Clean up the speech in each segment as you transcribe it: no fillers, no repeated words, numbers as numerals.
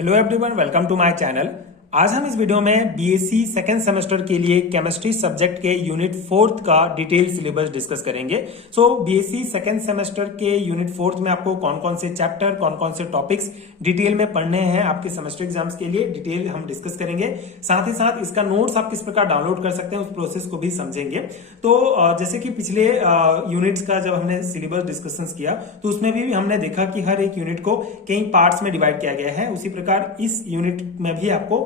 Hello everyone, welcome to my channel. आज हम इस वीडियो में बीएससी सेकेंड सेमेस्टर के लिए केमिस्ट्री सब्जेक्ट के यूनिट 4 का डिटेल सिलेबस डिस्कस करेंगे। सो बीएससी सेकेंड सेमेस्टर के यूनिट 4 में आपको कौन कौन से चैप्टर, कौन कौन से टॉपिक्स डिटेल में पढ़ने हैं आपके सेमेस्टर एग्जाम्स के लिए, डिटेल हम डिस्कस करेंगे। साथ ही साथ इसका नोट्स आप किस प्रकार डाउनलोड कर सकते हैं उस प्रोसेस को भी समझेंगे। तो जैसे कि पिछले यूनिट्स का जब हमने सिलेबस डिस्कशन किया तो उसमें भी हमने देखा कि हर एक यूनिट को कई पार्ट्स में डिवाइड किया गया है। उसी प्रकार इस यूनिट में भी आपको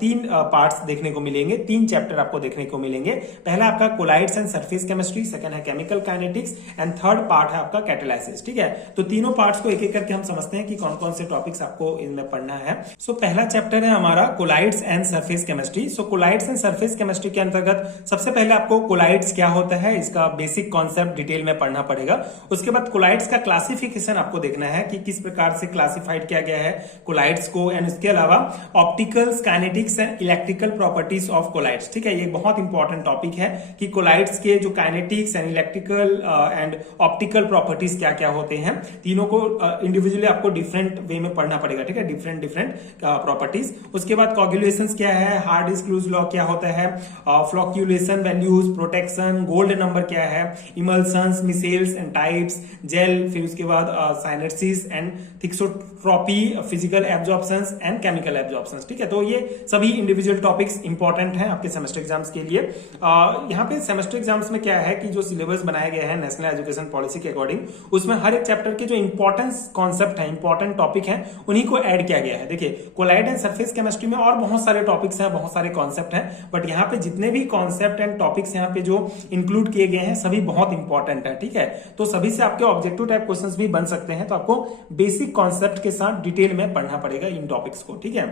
तीन पार्ट्स देखने को मिलेंगे, तीन चैप्टर आपको देखने को मिलेंगे। पहला आपका colloids and surface chemistry, second है chemical kinetics and third part है आपका कैटालाइसिस। ठीक है, तो तीनों पार्ट्स को एक एक करके हम समझते हैं कि कौन कौन से टॉपिक्स आपको इनमें पढ़ना है। सो पहला चैप्टर है हमारा colloids and surface chemistry. So colloids and surface chemistry के अंतर्गत सबसे पहले आपको कोलाइड्स क्या होता है इसका बेसिक कॉन्सेप्ट डिटेल में पढ़ना पड़ेगा। उसके बाद कोलाइड्स का क्लासिफिकेशन आपको देखना है कि किस प्रकार से क्लासिफाइड किया गया है कोलाइड्स को, एंड इसके अलावा optical, kinetics and electrical properties of colloids. ठीक है, ये बहुत इंपॉर्टेंट टॉपिक है कि कोलाइड्स के जो kinetics and electrical and optical properties क्या क्या होते हैं, तीनों को इंडिविजुअली आपको डिफरेंट वे में पढ़ना पड़ेगा। ठीक है, डिफरेंट डिफरेंट प्रॉपर्टीज। उसके बाद कोगुलेशंस क्या है, हार्ड डिस्क्लूज लॉ क्या होता है, flocculation values, protection, gold number क्या है, emulsions, micelles and types, gel, फिर उसके बाद syneresis and thixotropy, physical absorptions and chemical absorptions. ठीक है, तो ये सभी इंडिविजुअल टॉपिक्स इंपॉर्टेंट हैं आपके सेमेस्टर एग्जाम्स के लिए। यहाँ पे सेमेस्टर एग्जाम्स में क्या है कि जो सिलेबस बनाया गया है नेशनल एजुकेशन पॉलिसी के अकॉर्डिंग, उसमें हर एक चैप्टर के जो इंपॉर्टेंस कॉन्सेप्ट है, इंपॉर्टेंट टॉपिक है, उन्हीं को ऐड किया गया है। देखिए, कोलाइड एंड सरफेस केमिस्ट्री में और बहुत सारे टॉपिक्स हैं, बहुत सारे कॉन्सेप्ट हैं, बट यहाँ पे जितने भी कॉन्सेप्ट एंड टॉपिक्स यहाँ पे जो इंक्लूड किए गए हैं सभी बहुत इंपॉर्टेंट है। ठीक है, तो सभी से आपके ऑब्जेक्टिव टाइप क्वेश्चंस भी बन सकते हैं, तो आपको बेसिक कॉन्सेप्ट के साथ डिटेल में पढ़ना पड़ेगा इन टॉपिक्स को। ठीक है,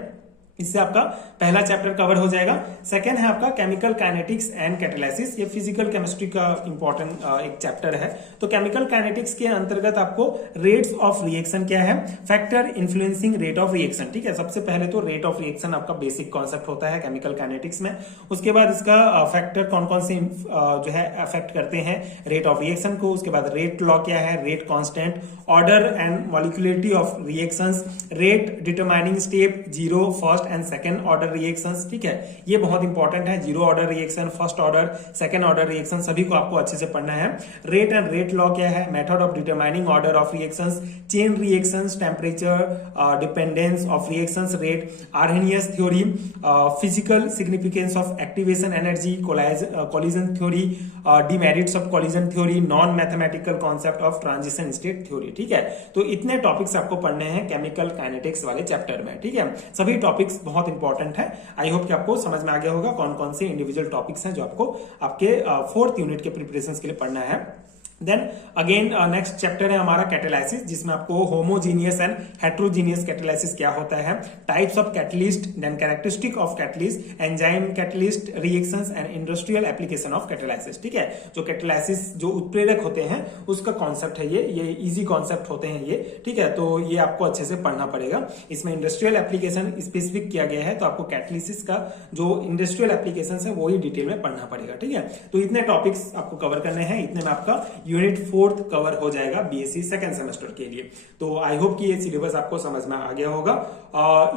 इससे आपका पहला चैप्टर कवर हो जाएगा। सेकंड है आपका केमिकल काइनेटिक्स एंड कैटालाइसिस। ये फिजिकल केमिस्ट्री का इंपॉर्टेंट एक चैप्टर है। तो केमिकल काइनेटिक्स के अंतर्गत आपको रेट्स ऑफ रिएक्शन क्या है, factor influencing rate of reaction. ठीक है, सबसे पहले तो रेट ऑफ रिएक्शन आपका बेसिक कॉन्सेप्ट होता है केमिकल काइनेटिक्स में। उसके बाद इसका फैक्टर कौन कौन से जो है अफेक्ट करते हैं रेट ऑफ रिएक्शन को। उसके बाद रेट लॉ क्या है, rate constant, order and molecularity of reactions, rate determining step, zero, first and second order reactions. ठीक है, ये बहुत इंपॉर्टेंट है। Zero order reaction, first order, second order reaction सभी को आपको अच्छे से पढ़ना है। रेट एंड रेट लॉ क्या है, method of determining order of reactions, chain reactions, temperature dependence of reactions rate, Arrhenius theory, physical significance of activation energy, collision theory, demerits of collision theory, non mathematical concept of transition state theory. ठीक है, तो इतने topics आपको पढ़ने हैं chemical kinetics वाले chapter में। ठीक है, सभी टॉपिक्स बहुत इंपॉर्टेंट है। आई होप कि आपको समझ में आ गया होगा कौन कौन से इंडिविजुअल टॉपिक्स हैं जो आपको आपके फोर्थ यूनिट के प्रिपरेशन के लिए पढ़ना है। देन अगेन नेक्स्ट चैप्टर है हमारा कैटालाइसिस, जिसमें आपको होमोजीनियस एंड हेट्रोजीनियस कैटालाइसिस क्या होता है, types of catalyst, then characteristic of catalyst, enzyme catalyst reactions and industrial application of catalysis. ठीक है, जो कैटालाइसिस जो उत्प्रेरक होते हैं उसका कॉन्सेप्ट है ये इजी कॉन्सेप्ट होते हैं ये। ठीक है, तो ये आपको अच्छे से पढ़ना पड़ेगा। इसमें इंडस्ट्रियल एप्लीकेशन स्पेसिफिक किया गया है, तो आपको कैटालिसिस का जो इंडस्ट्रियल एप्लीकेशन है वही डिटेल में पढ़ना पड़ेगा। ठीक है, तो इतने टॉपिक्स आपको कवर करने हैं, इतने में आपका यूनिट 4 कवर हो जाएगा बीएससी सेकंड सेमेस्टर के लिए। तो आई होप कि ये सिलेबस आपको समझ में आ गया होगा।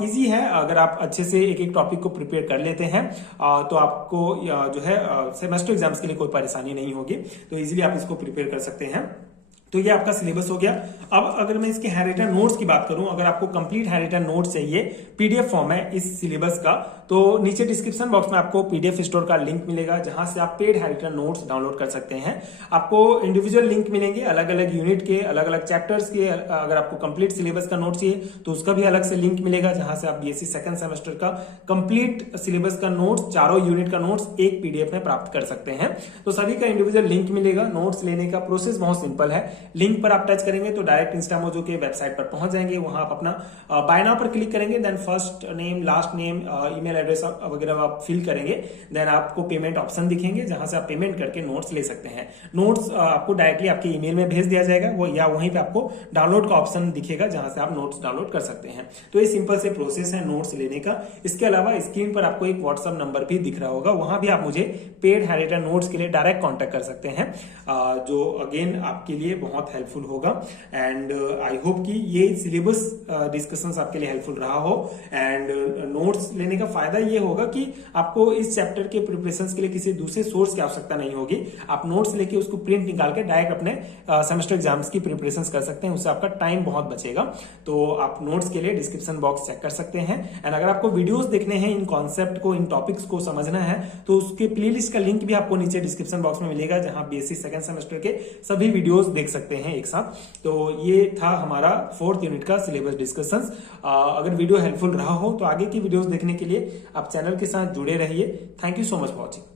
इजी है, अगर आप अच्छे से एक एक टॉपिक को प्रिपेयर कर लेते हैं तो आपको जो है सेमेस्टर एग्जाम्स के लिए कोई परेशानी नहीं होगी, तो इजीली आप इसको प्रिपेयर कर सकते हैं। तो ये आपका सिलेबस हो गया। अब अगर मैं इसके हैंडरिटन नोट्स की बात करूं, अगर आपको कंप्लीट हैंडरिटन नोट्स चाहिए, पीडीएफ फॉर्म है इस सिलेबस का, तो नीचे डिस्क्रिप्शन बॉक्स में आपको पीडीएफ स्टोर का लिंक मिलेगा, जहां से आप पेड हैंडरिटन नोट्स डाउनलोड कर सकते हैं। आपको इंडिविजुअल लिंक मिलेंगे अलग अलग यूनिट के, अलग अलग चैप्टर्स के। अगर आपको कंप्लीट सिलेबस का नोट चाहिए तो उसका भी अलग से लिंक मिलेगा, जहां से आप बीएससी सेकंड सेमेस्टर का कंप्लीट सिलेबस का नोट्स, चारों यूनिट का नोट्स एक पीडीएफ में प्राप्त कर सकते हैं। तो सभी का इंडिविजुअल लिंक मिलेगा। नोट्स लेने का प्रोसेस बहुत सिंपल है। लिंक पर आप टच करेंगे तो डायरेक्ट इंस्टामोजो के वेबसाइट पर पहुंच जाएंगे। वहां आप अपना बाय नाउ पर क्लिक करेंगे, then first name, last name, email address वगैरह आप फिल करेंगे। देन आपको पेमेंट ऑप्शन दिखेंगे, जहां से आप पेमेंट करके नोट्स ले सकते हैं। नोट्स आपको डायरेक्टली आपके ईमेल में भेज दिया जाएगा, वो या वहीं पे आपको डाउनलोड का ऑप्शन दिखेगा, जहां से आप नोट्स डाउनलोड कर सकते हैं। तो ये सिंपल से प्रोसेस है नोट्स लेने का। इसके अलावा स्क्रीन पर आपको एक व्हाट्सएप नंबर भी दिख रहा होगा, वहां भी आप मुझे पेड हैंडरिटन नोट्स के लिए डायरेक्ट कॉन्टेक्ट कर सकते हैं, जो अगेन आपके लिए बहुत हेल्पफुल होगा। एंड आई होप कि ये सिलेबस डिस्कशंस आपके लिए हेल्पफुल रहा हो। एंड नोट्स लेने का फायदा ये होगा कि आपको इस चैप्टर के प्रिपरेशन के लिए किसी दूसरे सोर्स की आवश्यकता नहीं होगी। आप नोट्स लेके उसको प्रिंट निकाल के डायरेक्ट अपने सेमेस्टर एग्जाम्स की प्रिपरेशन कर सकते हैं, उससे आपका टाइम बहुत बचेगा। तो आप नोट्स के लिए डिस्क्रिप्शन बॉक्स चेक कर सकते हैं। एंड अगर आपको वीडियोस देखने हैं, इन कॉन्सेप्ट को, इन टॉपिक्स को समझना है, तो उसके प्लेलिस्ट का लिंक भी आपको नीचे डिस्क्रिप्शन बॉक्स में मिलेगा, जहां बीएससी सेकंड सेमेस्टर के सभी वीडियोस देख सकते हैं एक साथ। तो ये था हमारा 4th यूनिट का सिलेबस डिस्कशंस। अगर वीडियो हेल्पफुल रहा हो तो आगे की वीडियोस देखने के लिए आप चैनल के साथ जुड़े रहिए। Thank you so much for watching.